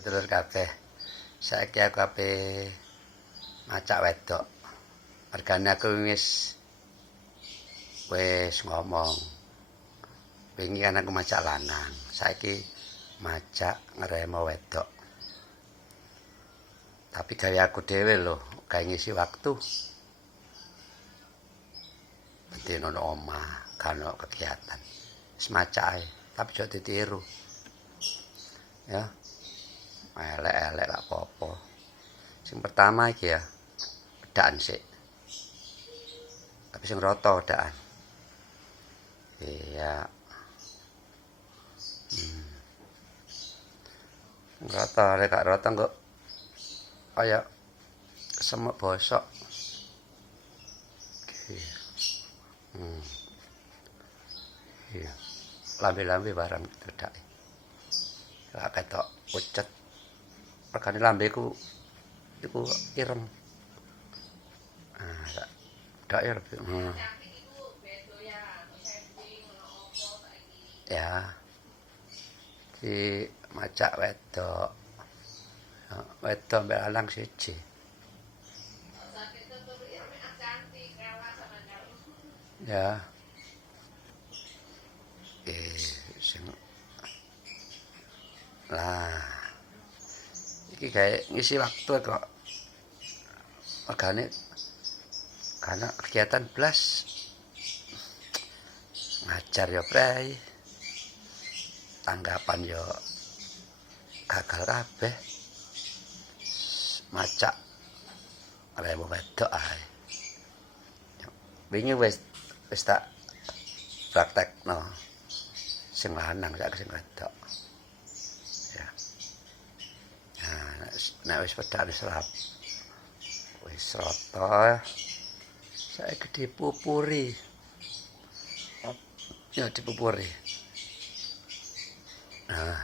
Sedulur kabeh. Saiki aku ape macak wedok. Mergane aku wis ngomong. Wingi kan aku macak lanang. Saiki macak ngremo wedok. Tapi gawe aku dhewe lho, gawe ngisi waktu. Nanti nono omah, kan kegiatan. Semacak ae, tapi aja ditiru. Ya. Elek-elek gak apa-apa. Sing pertama iki ya, pedaan sik. Tapi sing rata pedaan. Iya. Rata, lek gak rata kok kaya semut bosok. Iya. Lambe-lambe barang cedhake. Gak ketok pucet. Regane lambeku iku ireng. Ah, dak ya. Ya. Ki macak wedok. Wedok mbek lanang siji. Ya. Sing lah. Iki gawe ngisi waktu kok. Regane karena kegiatan blas ngajar ya prei. Tanggapan ya gagal kabeh. Macak remo wedok ae. Wingi wis tak praktekno sing lanang sak sing wedok. Ya. Nah, nek wis pedhane serap. Wis rata. Saiki dipupuri. Ya dipupuri. Nah.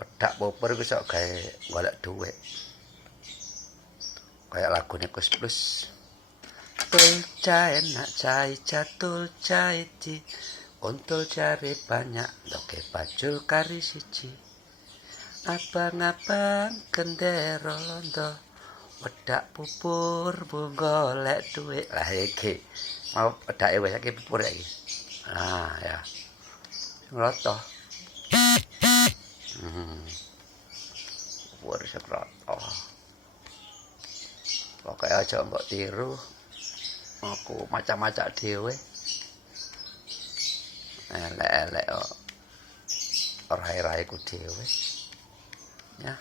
Pedak pupur iku sok gawe golek dhuwit. Kayak lagune Kus Plus. Tulca enak cai catul cai ci. Untul cari banyak loke pacul kari siji. Abang-abang kendero londo. Wedak pupur bu golek dhuwit. Lah iki mau pedake wis iki pupur iki. Ah ya. Ngroto. Pupur sekroto. Pokoke aja mbok tiru. Aku macam-macam dhewe. Elek-elek kok. Rai-raiku dhewe. Ya.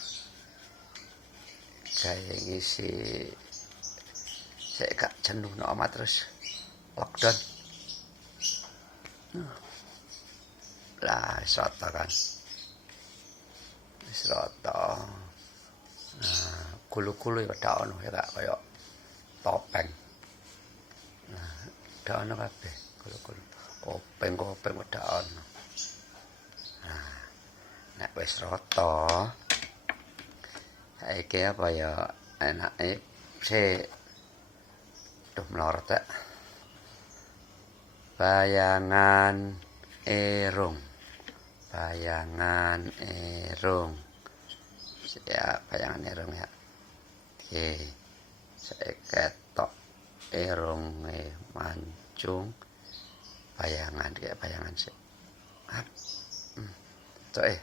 Gawe ngisi sik gak jenuh nek omah terus lockdown. Lah soto kan. Wis rata. Nah, kulu-kulu ya dak ono ya gak kaya topeng. Nah, dak ono kabeh kulu-kulu. Kopeng-kopeng dak ono. Nah, nek wis rata saiki apa ya enake sik duh mlorot tak. Bayangan erung. Bayangan erung. Ya, bayangan erung ya. Oke. Saya ketok erunge mancung. Bayangan kayak bayangan sih. Cok ya.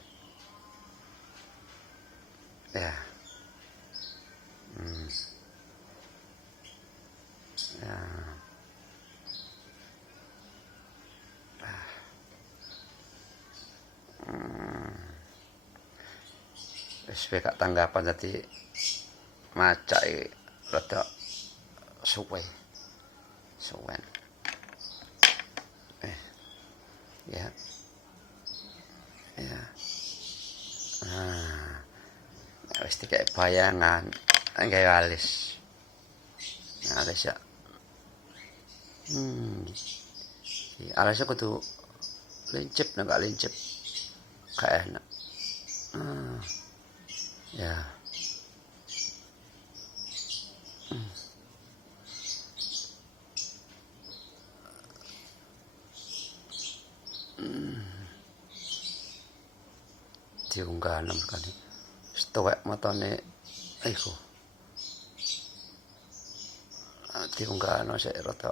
Ya. Wis gak tanggapan dadi macak iki rada suwe. Suwen. Ya. Ya. Wis dikek bayangan gawe alis. Alis ya. Alisnya kudu lincip nek gak lincip gak enak. Ya. diunggah merkane stowek matane iku diunggahno sik rada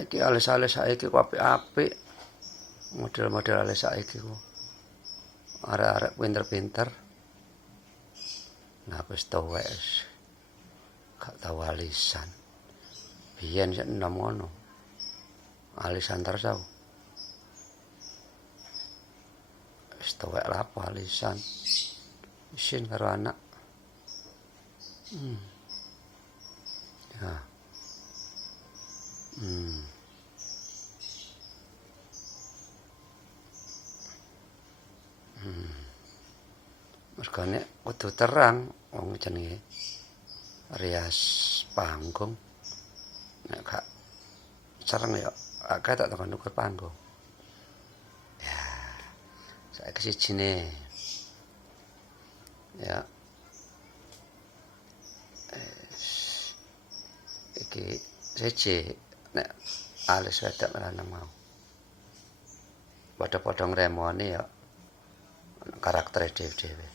saiki alis-alis saiki ku apik-apik. Model-model alis saiki ku. Arek-arek pinter-pinter. Ngapus towek. Gak tau alisan. Biyen sik enom ngono. Alisan terus aku. Wis towek lapo alisan. Isin karo anak. Ya. Mergane kudu terang wong jenenge rias panggung. Nek gak cereng ya akeh tak tekan ukur panggung. Ya. Saiki sijine. Ya. Iki siji nek alis wedok lanang mau. Padha-padha ngremoni ya karaktere dhewe-dhewe.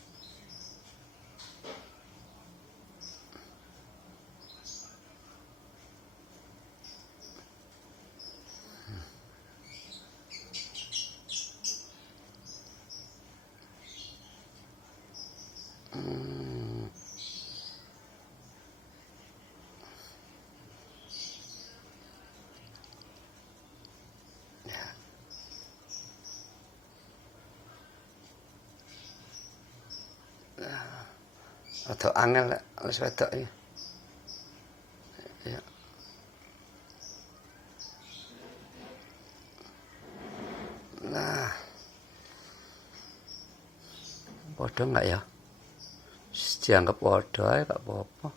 Rada angel lek wis wedok iki. Ya. Nah. Padha enggak ya? Dianggap padha ae gak apa-apa.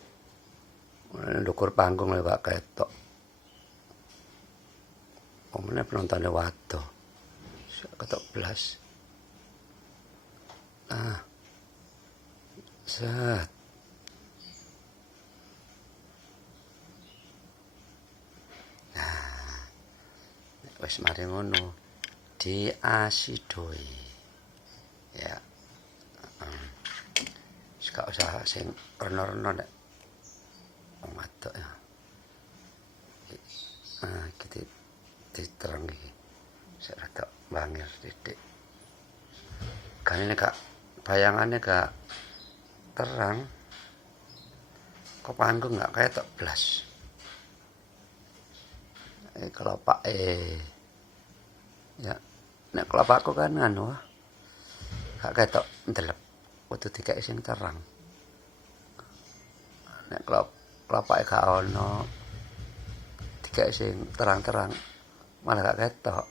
Ndukur panggung lek gak ketok. Omene penontonnya waduh. Ketok blas. Set. Nah, wis mari ngono. Diasidoi. Ya. Wis gak usah sing reno-reno nek wong wadok ya. Iki diterang iki. Sik rada bangir titik. Kanene gak bayangane gak terang kok panggung gak ketok blas. Kelopak ya nek kelopakku kan anu gak ketok ndelep kudu dikek sing terang. Nek kelopake gak ono dikek sing terang-terang malah gak ketok.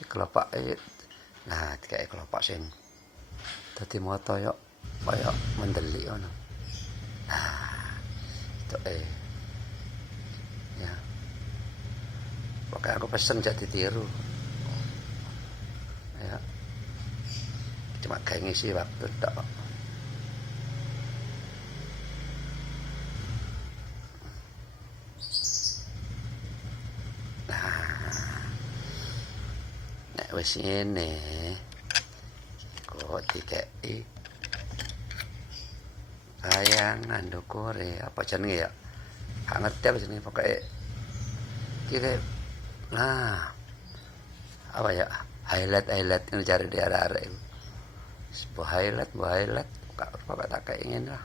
Di kelopake nah dikek kelopak sing dadi mata yo kaya mendelik ngono. Nah, itu ya. Pokoknya aku pesen jadi tiru. Ya. Cuma kayak ngisi waktu tok. Nah. Nek wis ngene kok dikeki kayangan ndukure apa jenenge ya? Gak ngerti apa jenenge pokoke kira nah apa ya highlight yang cari di arek-arek itu. Sebuah highlight kok tak kayak ngene lah.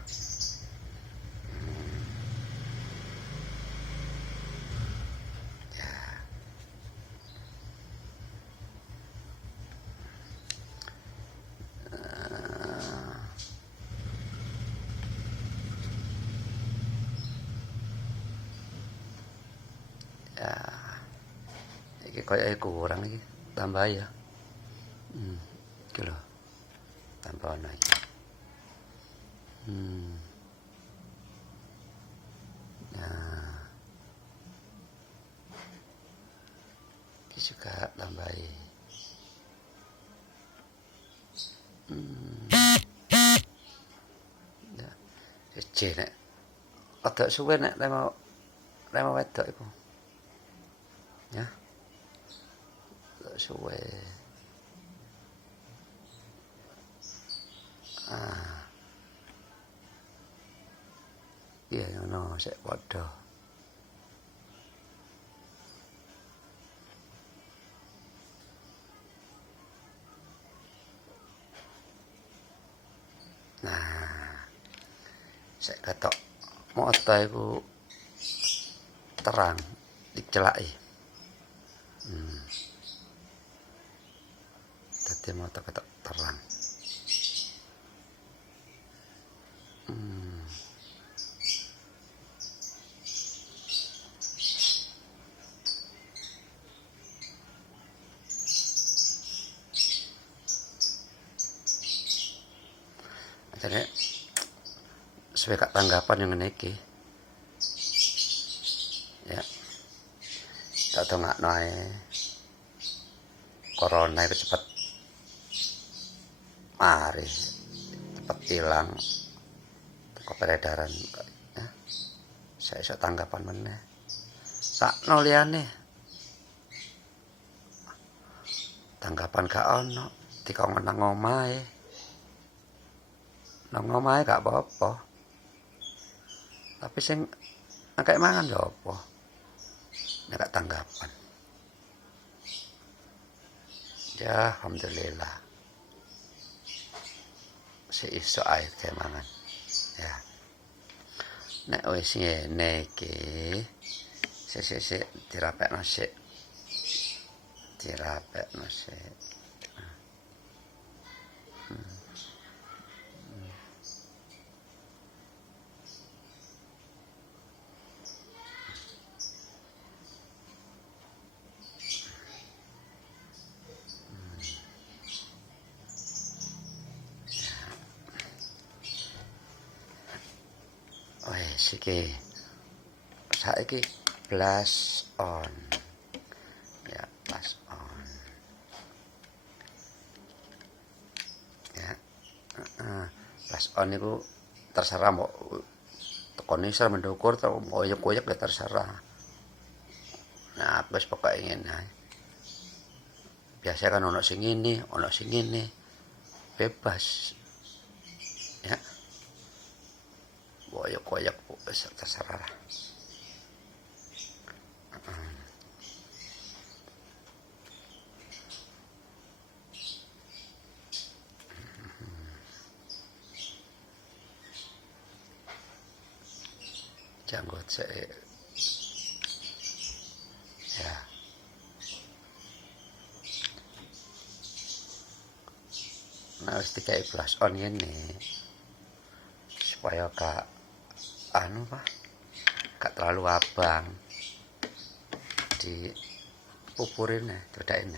Ya. Iki koyo kurang iki, tambah ya. Iki lho. Tambah ana iki. Nah. Iki juga tambahi. Ya, siji nek agak suwe nek remo wedok iku. Ya. Agak suwe. Iya ngono sik padha. Nah, sik ketok mata iku terang dicelaki. Dadi mata ketok terang. Jadi sesuai kak tanggapan yang ngene iki. Ya. Tak dongakno ae. Corona itu cepet mari, cepet hilang ke peredaran. Ya. Saya iso tanggapan meneh. Sakno liyane. Tanggapan gak ono, dikon nang omahe. Nang omahe gak apa-apa. Tapi sing akeh mangan ya apa? Nek gak tanggapan. Ya alhamdulillah. Si iso ae mangan. Ya. Nek wis ngene iki sik dirapekno sik. Dirapekno sik. Wes iki saiki blast on. Ya, blast on. Ya. Blast on niku terserah mau tekoni isor mendukur atau ngoyek-ngoyek ya terserah. Nah, wis pokoke ngene ae. Biasa kan ono sing ngene, bebas. Ya. Koyak-koyak wis terserah. Janggut sik. Ya. Nah, wis dikai blast on ngene. Supaya gak gak terlalu abang. Di pupurin dodain.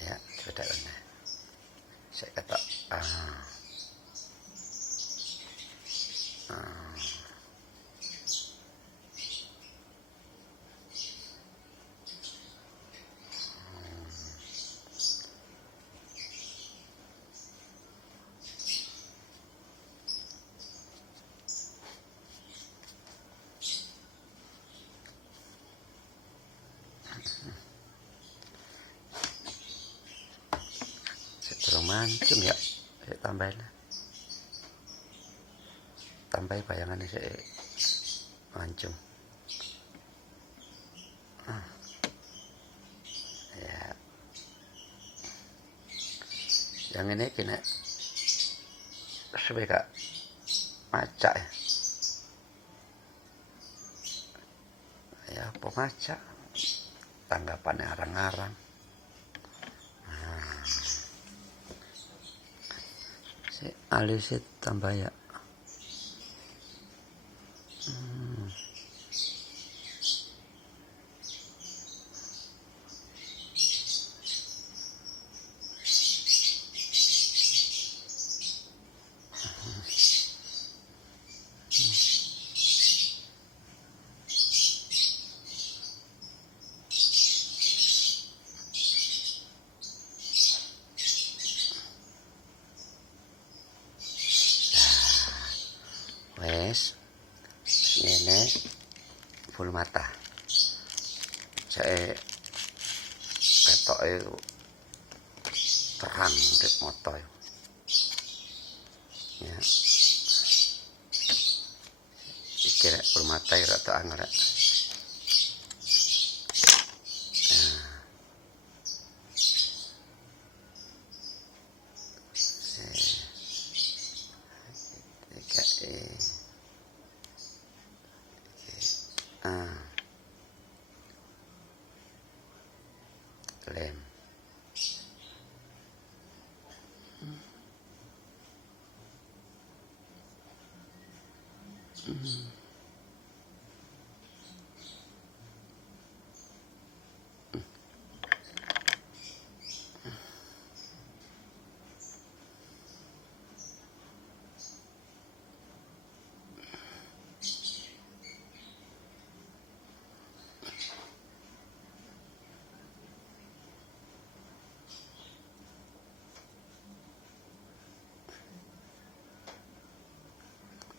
Ya, dodain. Sik ketok. Durung mancung ya. Tambahin. Tambahi bayangannya sik mancung. Ya. Yang ini kena suwe gak macak ya. Ya apa macak? Tanggapannya arang-arang. Alisit tambah ya. Ini bulu mata. Saya ketoke terang di moto. Ya. Iki rek bulu mata rada angel rek. Lem.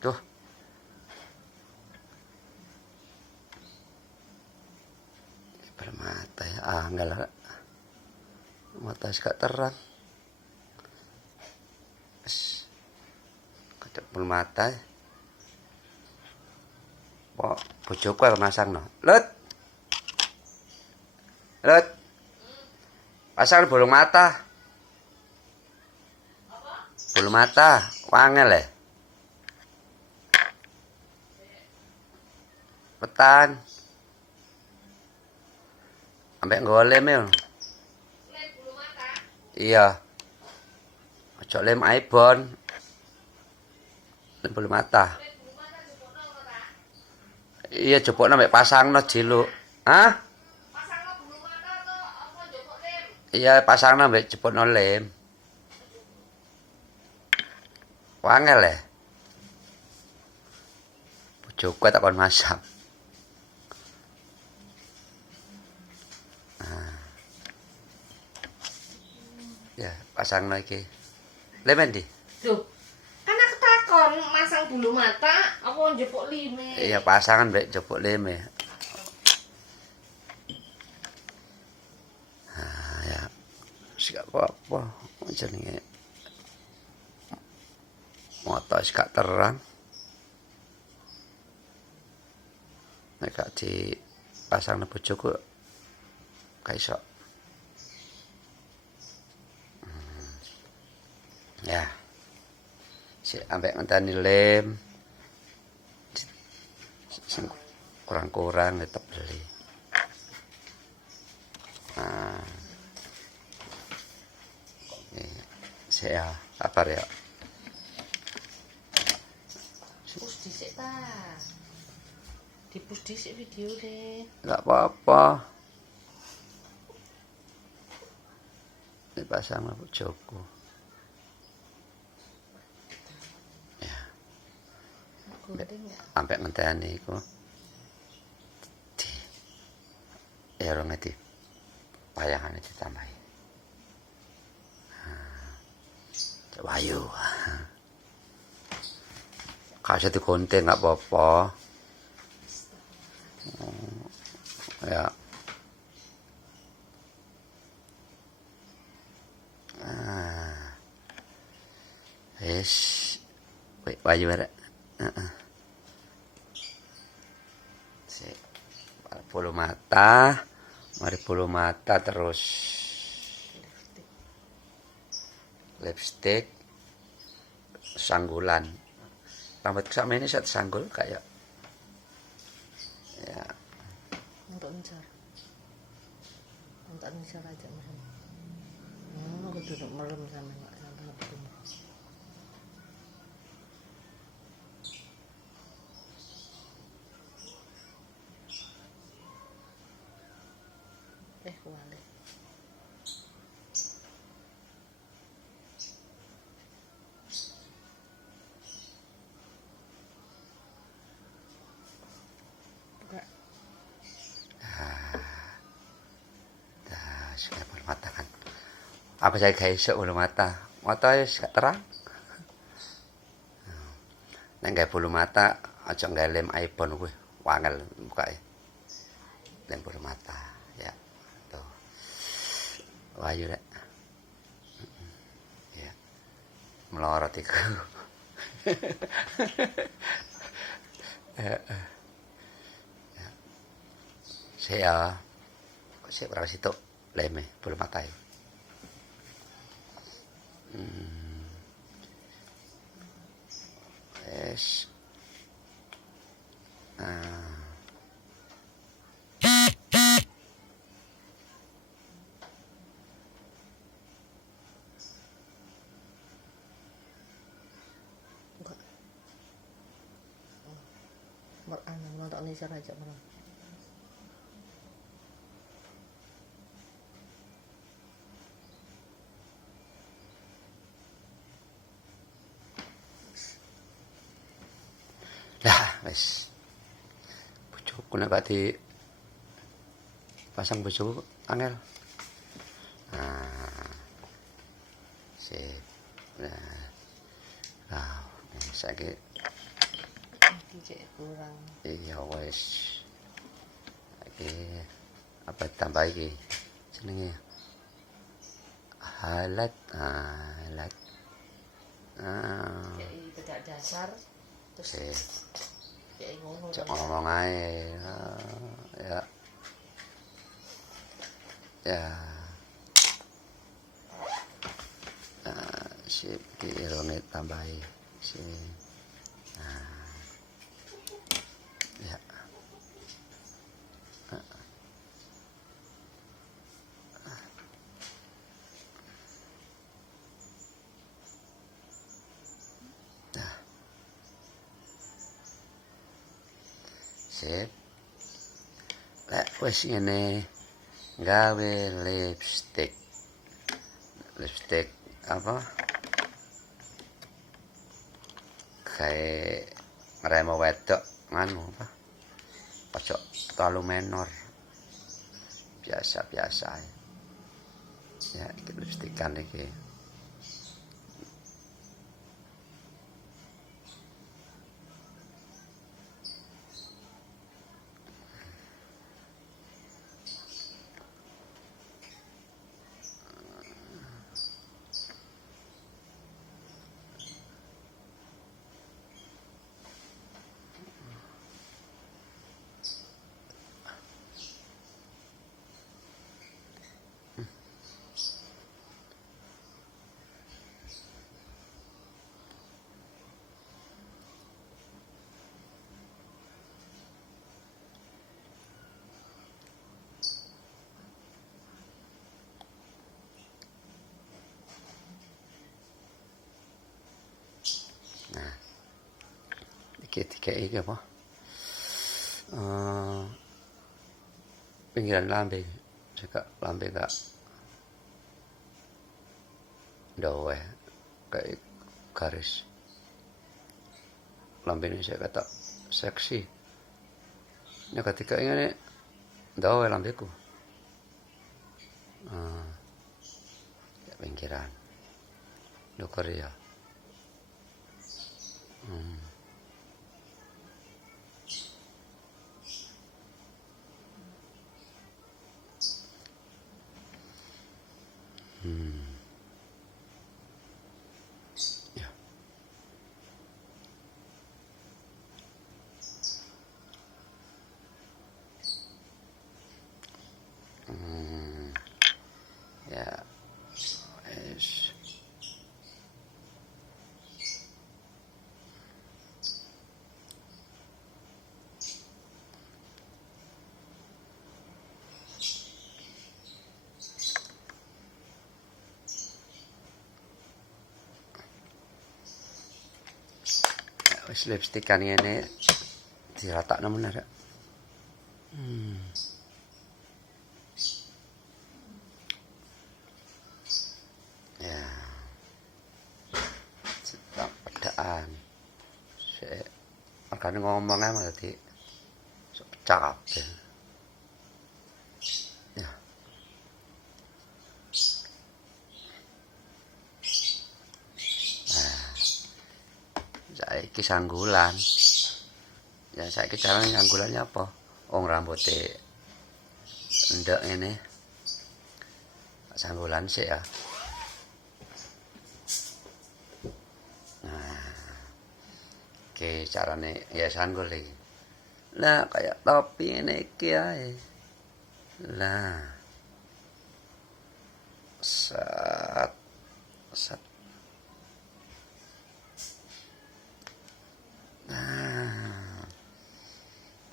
Tuh. Permata ya, enggak lah. Mata sekak terang. Kedep permata. Kok bojoku arep masang no. Lut. Lut. Pasang bulu mata. Bulu mata, wangel ya. Petan. Ambek golem ya. Lem bulu mata? Iya. Ojo lem ibon. Lem bulu mata. Lem bulu mata jebokno ta? Iya, jebokno ambek pasangno jiluk. Hah? Pasangno bulu mata atau apa jebok lem? Iya, pasangno ambek jebokno lem. Wangel ya. Bojoku tak kon masak. Ya, pasang lagi. Lemen di? Duh, kan aku takon masang bulu mata, apa jepuk lime? Iya, pasangan baik jepuk lime. Nah, ya. Sikak apa-apa. Jenenge. Moto sikak terang. Nek di pasang nang bojoku kaiso. Ya, si ambek ngenteni lem, kurang-kurang tetap beli. Nah, ini saya kabar ya. Pus dhisik ta. Dipus dhisik video deh. Enggak apa-apa. Dipasang sama bojoku. Sampai ngenteni iku di erong di payahane ditambahi. Wayu. Kasih dikonten enggak apa-apa. Ya. Wis. Wayu rek. Bulu mata, mari bulu mata terus lipstick, sanggulan. Rambut sama ini saya sanggul kayak ya. Untuk ngisor aja mas. Aku duduk merem sama nggak sampai ketemu. Kuali. Sudah bulu mata kan. Aku saya gak iso bulu mata wis gak terang. Nek gawe bulu mata aja ngelem iPhone kuwi wangel bukake lem bulu mata ya tuh wayu rek ya melorot iku saya berapa situ leme bulu mata es nonton Indonesia aja malam. Lah wis bojoku nek gak di pasang bojoku angel. Sip. Nah, saiki Cek kurang. iya wis. Iki apa tambah iki jenenge? Halat. Kayak bedak dasar terus Sip. kayak ngono. Cek ngomong ae. Ya. Ya. Sip, irone tambahi. Sip. Ya. Sip. Lek wis ngene gawe lipstick. Lipstick apa? Kayak ngeremo wedok nganu apa? Ojo terlalu menor. Biasa-biasa. Ya, iki lipstickan iki. Nah, iki apa? Pinggiran lambe, saka lambe gak dawe kayak garis. Lambe ini saya kata seksi. Ya ketika ini dawe lambeku. Ya pinggiran. Dokter ya. Ya. Ya. Es. Wis lipstikan ngene diratakno men arek. Ya. Cetak pedaan. Sik makane ngomong ae malah di pecah kabeh. Ya. Saiki sanggulan. Ya saiki carane nganggulannya apa? Wong rambuté ndek ngene. Sanggulan sik ya. Nah, oke carane ya sanggul iki. Lah kayak topi ngene iki ae. Lah. Set. Set. Nah.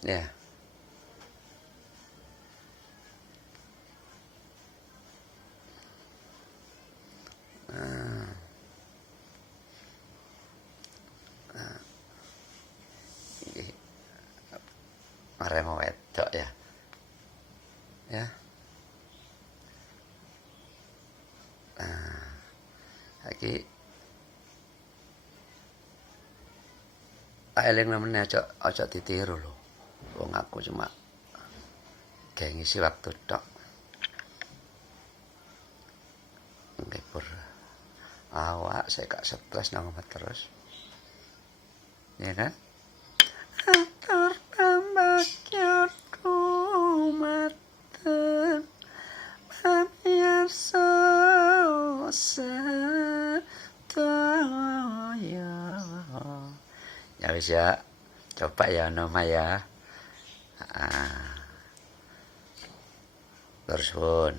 Ya. Nah. Iki aremo wedok ya. Ya. Nah. Iki eling nemene aja ditiru lho. Wong aku cuma kayak ngisi waktu tok. Ngibur awak saya gak stres nang omah terus. Ya kan? Atur tambakyatku maten pamirsa sedaya. Ya wis ya. Coba ya Noma ya. Terus pun